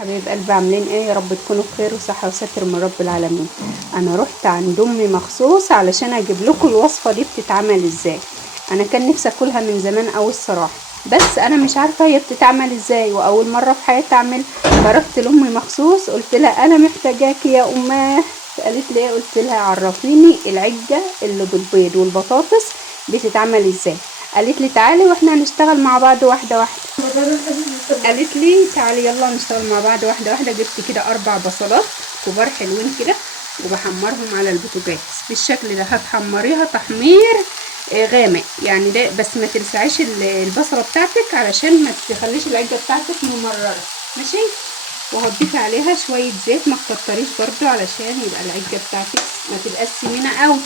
حبايب قلبي، عاملين ايه؟ يا رب تكونوا بخير وصحه وستر من رب العالمين. انا رحت عند امي مخصوص علشان اجيب لكم الوصفه دي بتتعمل ازاي. انا كان نفسي اكلها من زمان قوي الصراحه، بس انا مش عارفه هي بتتعمل ازاي واول مره في حياتي اعمل. فرحت لامي مخصوص قلت لها انا محتاجاكي يا اماه. قالت لي ايه؟ قلت لها عرفيني العجه اللي بالبيض والبطاطس بتتعمل ازاي. قالت لي تعالي واحنا هنشتغل مع بعض واحده واحده. قالت لي تعالي يلا نشتغل مع بعض واحده واحده. جبت كده 4 بصلات كبار حلوين كده وبحمرهم على البوتاجاز بالشكل ده. هتحمريها تحمير غامق يعني ده، بس ما تلسعيش البصله بتاعتك علشان ما تخليش العجه بتاعتك ممرره، ماشي. وهتضيفي عليها شويه زيت، ما تكتريش برضو علشان يبقى العجه بتاعتك ما تبقاش سمينه قوي.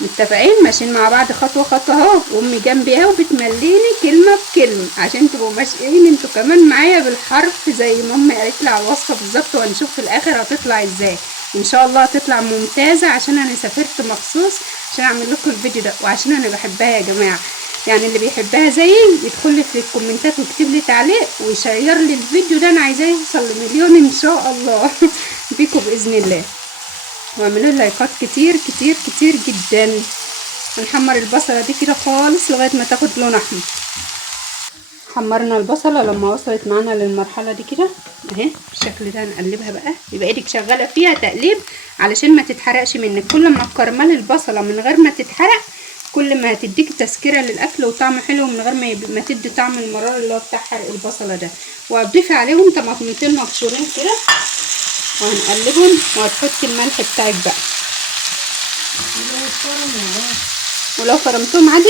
متفقين ماشيين مع بعض خطوه خطوه اهو. وامي جنبي اهو بتمليني كلمه بكلمه عشان تبقوا ماشيين انتوا كمان معايا بالحرف زي ما امي قالت لي على الوصفه بالظبط. وهنشوف في الاخر هتطلع ازاي. ان شاء الله هتطلع ممتازه عشان انا سافرت مخصوص عشان اعمل لكم الفيديو ده، وعشان انا بحبها يا جماعه. يعني اللي بيحبها زيي يدخل لي في الكومنتات ويكتب لي تعليق ويشير لي الفيديو ده. انا عايزاه يوصل لمليون ان شاء الله بيكم باذن الله. واعملوا لايكات كتير كتير كتير جدا. هنحمر البصله دي كده خالص لغايه ما تاخد لون احمر. حمرنا البصله لما وصلت معانا للمرحله دي كده اهي بالشكل ده. هنقلبها بقى، يبقى ايدك شغاله فيها تقليب علشان ما تتحرقش منك. كل ما تكرملي البصله من غير ما تتحرق كل ما هتديك تسكيره للاكل وطعم حلو من غير ما تدي طعم المرار اللي هو بتاع حرق البصله ده. وهتضيفي عليهم طماطمتين مبشورين كده وهنقلبهم. وهتحطي الملح بتاعك بقى، ولو فرمتهم عادي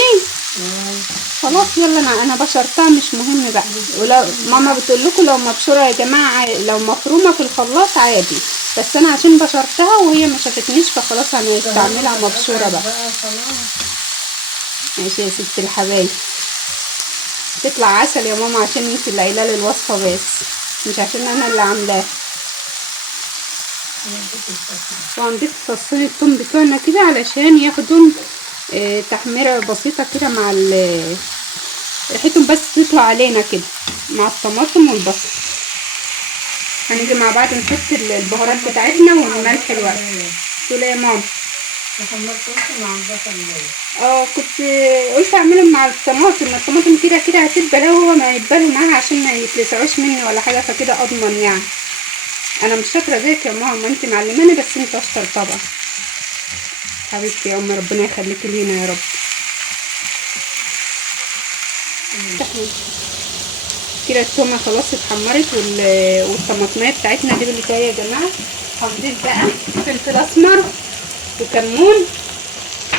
خلاص يلا. انا بشرتها مش مهم بقى. ولو ماما بتقول لكم لو مبشوره يا جماعه، لو مفرومه في الخلاط عادي، بس انا عشان بشرتها وهي ما شافتنيش فخلاص هنستعملها مبشوره بقى. ماشي يا ست الحبايب، تطلع عسل يا ماما عشان انت اللي قايله لي الوصفه بس مش عشان انا اللي عاملاها. وهنضيف فصين الثوم بتوعنا كده علشان ياخدوا تحميره بسيطه كده مع ريحتهم بس تطلع علينا كده مع الطماطم والبصل. هنيجي مع بعض نحط البهارات بتاعتنا والملح الورق. تقول يا ماما مع البصل كنت قلت اعملهم مع الطماطم كده كده هتدبل. هو ما يدبلوا معاها عشان ما يتلسعوش مني ولا حاجه، فكده اضمن يعني. انا مش شاطره زيك يا ماما، انت معلماني بس انت اشطر طبعا. حبيبتي يا امي ربنا يخليكي لينا يا رب. كده التومه خلاص اتحمرت والطماطميه بتاعتنا دي بالكايه يا جماعه. هنضيف بقى فلفل اسمر وكمون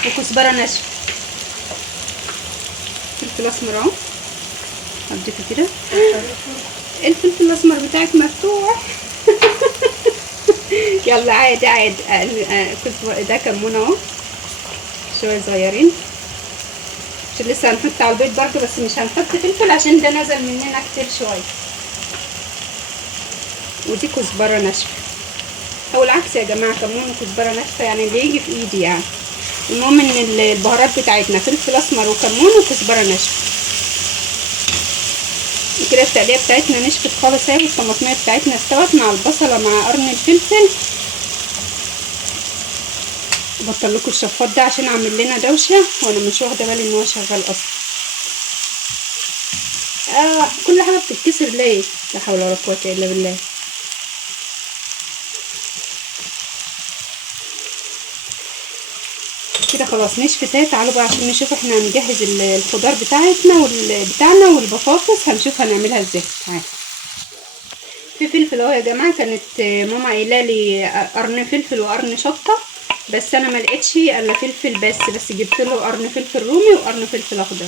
وكزبره ناشفه. فلفل اسمر اهو هضيفه كده. الفلفل الاسمر بتاعك مفتوح يلا عادي عادي. ده كمون اهو شويه صغيرين عشان لسه هنحط على البيض برضه، بس مش هنحط فلفل عشان ده نزل مننا كتير شويه. ودي كزبره ناشفه او العكس يا جماعه، كمون وكزبره ناشفه يعني اللي يجي في ايدي يعني. المهم ان البهارات بتاعتنا فلفل اسمر وكمون وكزبره ناشفه كده. التقليه بتاعتنا نشفت خالص اهي، والطماطميه بتاعتنا استوت مع البصله مع قرن الفلفل. بطل لكم الشفاط ده عشان عامل لنا دوشه وانا مش واخده بالي ان هو شغال اصلا. كل حاجه بتتكسر ليه؟ لا حول ولا قوه الا بالله. كده خلاص نشفت اهي. تعالوا بقى عشان نشوف احنا هنجهز الخضار بتاعنا والبطاطس. هنشوف هنعملها ازاي. تعالوا. في فلفل اهو يا جماعه، كانت ماما قايله لي قرن فلفل وقرن شطه، بس انا ما لقيتش الا فلفل بس جبت له قرن فلفل رومي وقرن فلفل اخضر.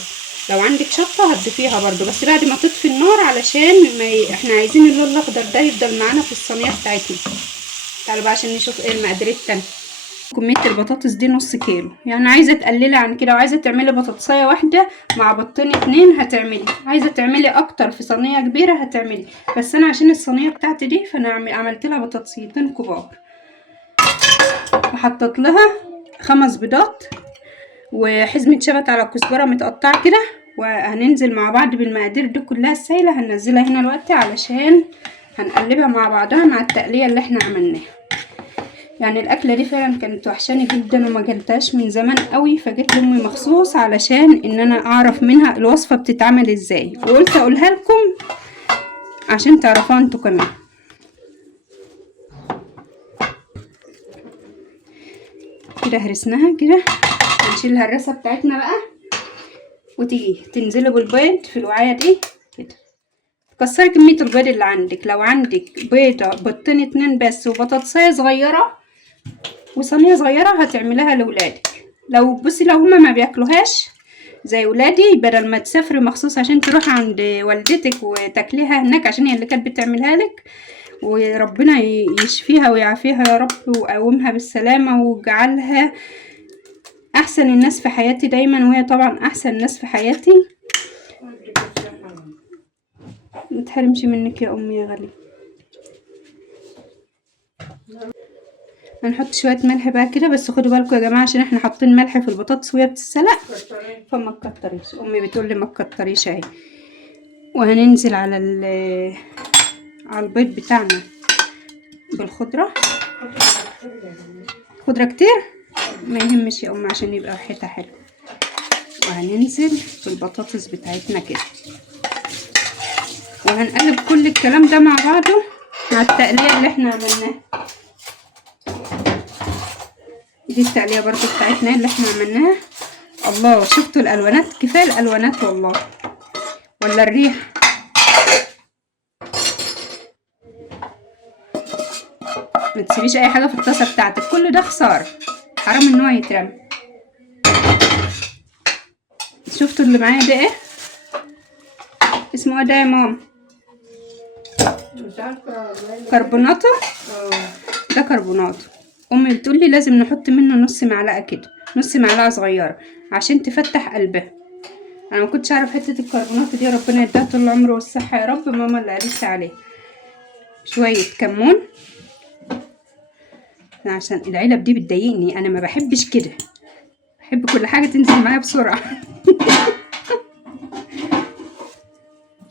لو عندك شطه هتضيفيها برده بس بعد ما تطفي النار علشان احنا عايزين اللون الاخضر ده يفضل معانا في الصينيه بتاعتنا. تعالوا بقى عشان نشوف ايه المقادير التانية. كميه البطاطس دي نص كيلو، يعني عايزه تقللي عن كده وعايزه تعملي بطاطسايه واحده مع بطين 2 هتعملي. عايزه تعملي اكتر في صينيه كبيره هتعملي، بس انا عشان الصينيه بتاعتي دي فانا عملت لها بطاطسيتين كبار. وحطيت لها 5 بيضات وحزمه شبت على كزبره متقطعه كده. وهننزل مع بعض بالمقادير دي كلها السايله هننزلها هنا دلوقتي علشان هنقلبها مع بعضها مع التقلية اللي احنا عملناها. يعني الاكله دي فعلا كانت وحشاني جدا وما اكلتهاش من زمان قوي، فجيت لامي مخصوص علشان ان انا اعرف منها الوصفه بتتعمل ازاي، وقلت اقولها لكم عشان تعرفوها انتوا كمان. كده هرسناها كده، هنشيل الهرسه بتاعتنا بقى، وتيجي تنزلي بالبيض في الوعايه دي كده. كسري كميه البيض اللي عندك، لو عندك بيضه بيضتين 2 بس وبطاطسايه صغيره وصينيه صغيره هتعمليها لاولادك. لو بصي لو هما ما بياكلوهاش زي ولادي، بدل ما تسافري مخصوص عشان تروحي عند والدتك وتاكليها هناك عشان هي اللي كانت بتعملها لك، وربنا يشفيها ويعافيها يا رب ويقومها بالسلامه ويجعلها احسن الناس في حياتي دايما، وهي طبعا احسن الناس في حياتي. متحرمش منك يا امي يا غالي. هنحط شويه ملح بقى كده، بس خدوا بالكم يا جماعه عشان احنا حاطين ملح في البطاطس وهي بتتسلق، فما تكتريش. امي بتقول لي ما تكتريش اهي. وهننزل على البيض بتاعنا بالخضره. خضره كتير ما يهمش يا ام عشان يبقى ريحتها حلوه. وهننزل بالبطاطس بتاعتنا كده، وهنقلب كل الكلام ده مع بعضه مع التقليه اللي احنا عملناها. دي التقليه برضو بتاعتنا اللي احنا عملناها. الله، شفتوا الالوانات؟ كفايه الالوانات والله، ولا الريح. ما تسيبيش اي حاجه في الطاسه بتاعتك، كل ده خساره، حرام ان هو يترمي. شفتوا اللي معايا ده ايه؟ اسمه ايه ده يا ماما؟ مش عارفة. كربوناتو. ده كربوناتو. امي بتقول لي لازم نحط منه نص معلقه كده، نص معلقه صغيره عشان تفتح قلبها. انا ما كنتش اعرف حته الكربوناتو دي، ربنا يديها طول العمر والصحه يا رب، ماما اللي قالت لي عليه. شويه كمون عشان العلب دي بتضايقني، انا ما بحبش كده، بحب كل حاجه تنزل معايا بسرعه.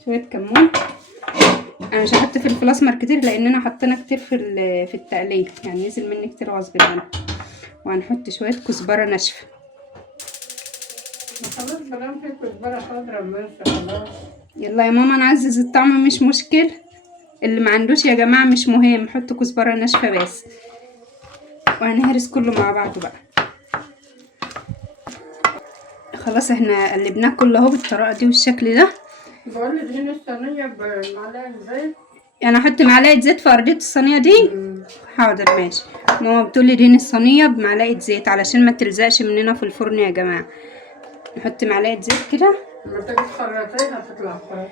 شويه كمون. انا مش هحط فلفل اسمر كتير لاننا حطينا كتير في التقليه، يعني نزل مني كتير غصب عني. وهنحط شويه كزبره ناشفه. خلاص مادام في كزبرة خضرا بس خلاص. يلا يا ماما نعزز الطعم مش مشكله، اللي ما عندوش يا جماعه مش مهم، حطوا كزبره ناشفه بس. وهنهرس كله مع بعضه بقى. خلاص احنا قلبناه كله اهو بالطريقه دي والشكل ده. بقول لك هنا الصينية بمعلقة زيت. يعني احط معلقه زيت في ارضيه الصينيه دي؟ حاضر ماشي. ماما بتقولي دهني الصينيه بمعلقه زيت علشان ما تلزقش مننا في الفرن يا جماعه. نحط معلقه زيت كده. لما تيجي تخرطيها تطلع خرط.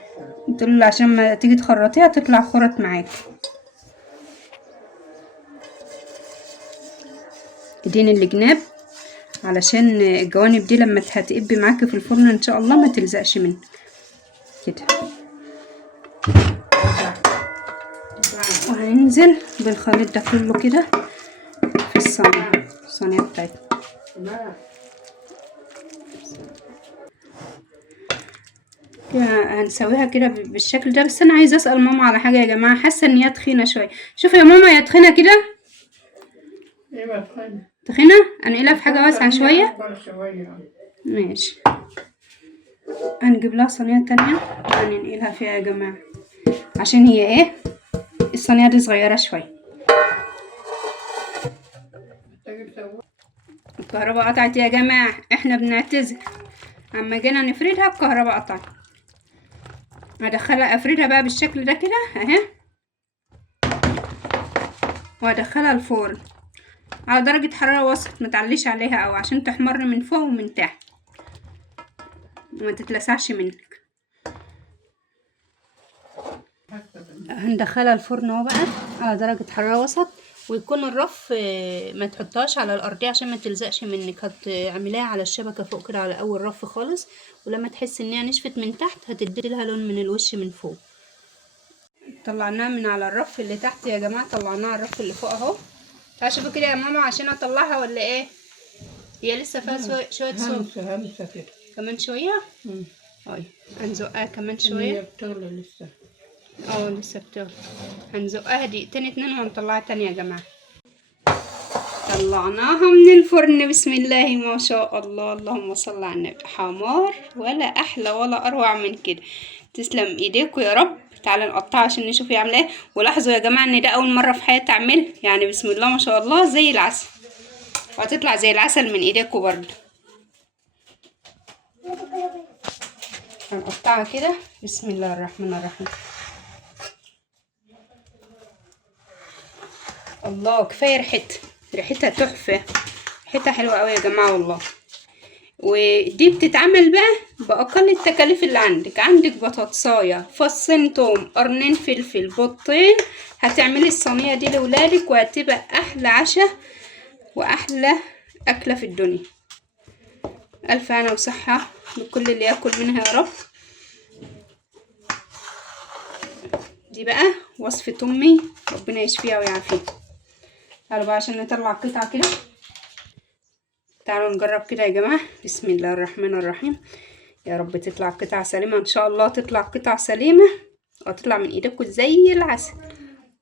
بتقولي عشان ما تيجي تخرطيها تطلع خرط معاكي. اديني الجناب علشان الجوانب دي لما هتقب معاكي في الفرن ان شاء الله ما تلزقش منك كده. وهننزل بالخليط ده كله كده في الصينيه بتاعتنا. هنسويها كده بالشكل ده. بس انا عايزه اسال ماما على حاجه يا جماعه، حاسه ان هي تخينه شويه. شوفي يا ماما، هي تخينه كده. ايوه تخينة. تخينه. انقلها في حاجه واسعه شويه. أكبر شوية. ماشي. هنجيب لها صينيه تانية هننقلها فيها يا جماعه، عشان هي ايه الصينيه دي صغيره شويه. الكهرباء قطعت يا جماعه، احنا بنعتذر. اما جينا نفردها الكهرباء قطعت. هدخلها افردها بقى بالشكل ده كده اهي، وهدخلها الفرن على درجة حرارة وسط، ما تعليش عليها او عشان تحمر من فوق ومن تحت وما تتلسعش منك. هندخلها الفرن اهو بقى على درجة حرارة وسط، ويكون الرف ما تحطهاش على الارضيه عشان ما تلزقش منك. هتعمليها على الشبكه فوق كده على اول رف خالص، ولما تحس ان هي نشفت من تحت هتدي لها لون من الوش من فوق. طلعناها من على الرف اللي تحت يا جماعه، طلعناها على الرف اللي فوق اهو. تعالوا شوفوا كده يا ماما عشان اطلعها ولا ايه؟ هي لسه فيها شويه صوت. همسة كده كمان شويه. هاي هنزقها كمان شويه. بتغلي لسه. لسه بتغلي. هنزقها دقيقتين 2 وهنطلعها تاني يا جماعة. طلعناها من الفرن، بسم الله ما شاء الله، اللهم صل على النبي. حمار ولا احلى ولا اروع من كده. تسلم ايديكوا يا رب. تعالى نقطعها عشان نشوف هي عامله ايه. ولاحظوا يا جماعه ان ده اول مره في حياتي اعملها، يعني بسم الله ما شاء الله زي العسل، وهتطلع زي العسل من ايديكوا برضه. هنقطعها كده بسم الله الرحمن الرحيم. الله كفايه ريحتها تحفه، ريحتها حلوه قوي يا جماعه والله. ودي بتتعمل بقى باقل التكاليف اللي عندك بطاطسايه، فصين توم، قرنين فلفل، بيضتين. هتعملي الصينيه دي لولادك وهتبقى احلى عشاء واحلى اكله في الدنيا. الف هنا وصحه لكل اللي ياكل منها يا رب. دي بقى وصفه امي، ربنا يشفيها ويعافيها. تعالوا بقى عشان نطلع قطعه كده. تعالوا نجرب كده يا جماعه. بسم الله الرحمن الرحيم. يا رب تطلع قطع سليمه ان شاء الله، تطلع قطع سليمه وتطلع من ايدكم زي العسل.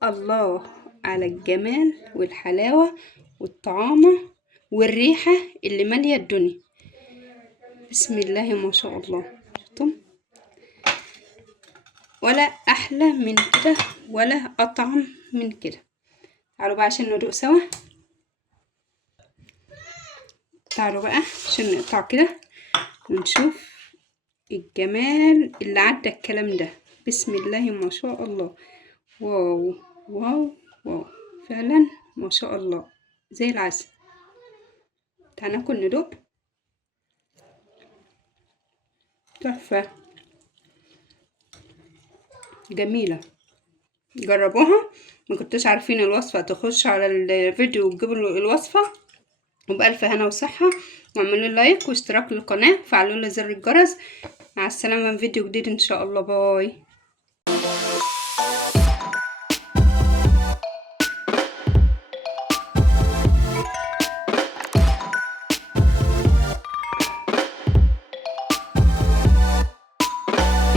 الله على الجمال والحلاوه والطعامه والريحه اللي ماليه الدنيا. بسم الله ما شاء الله. شفتم؟ ولا احلى من كده ولا اطعم من كده. تعالوا بقى عشان ندوق سوا. تعالوا بقى عشان نقطع كده ونشوف الجمال اللي عدى الكلام ده. بسم الله ما شاء الله. واو واو واو، فعلا ما شاء الله زي العسل. تعالى ناكل ندوق. تحفة جميلة، جربوها. ما كنتوش عارفين الوصفة تخش على الفيديو وتجيبوا الوصفة. وبألف هنا وصحة، واعملوا لايك واشتراك للقناة وفعلوا زر الجرس. مع السلامة، من فيديو جديد ان شاء الله. باي.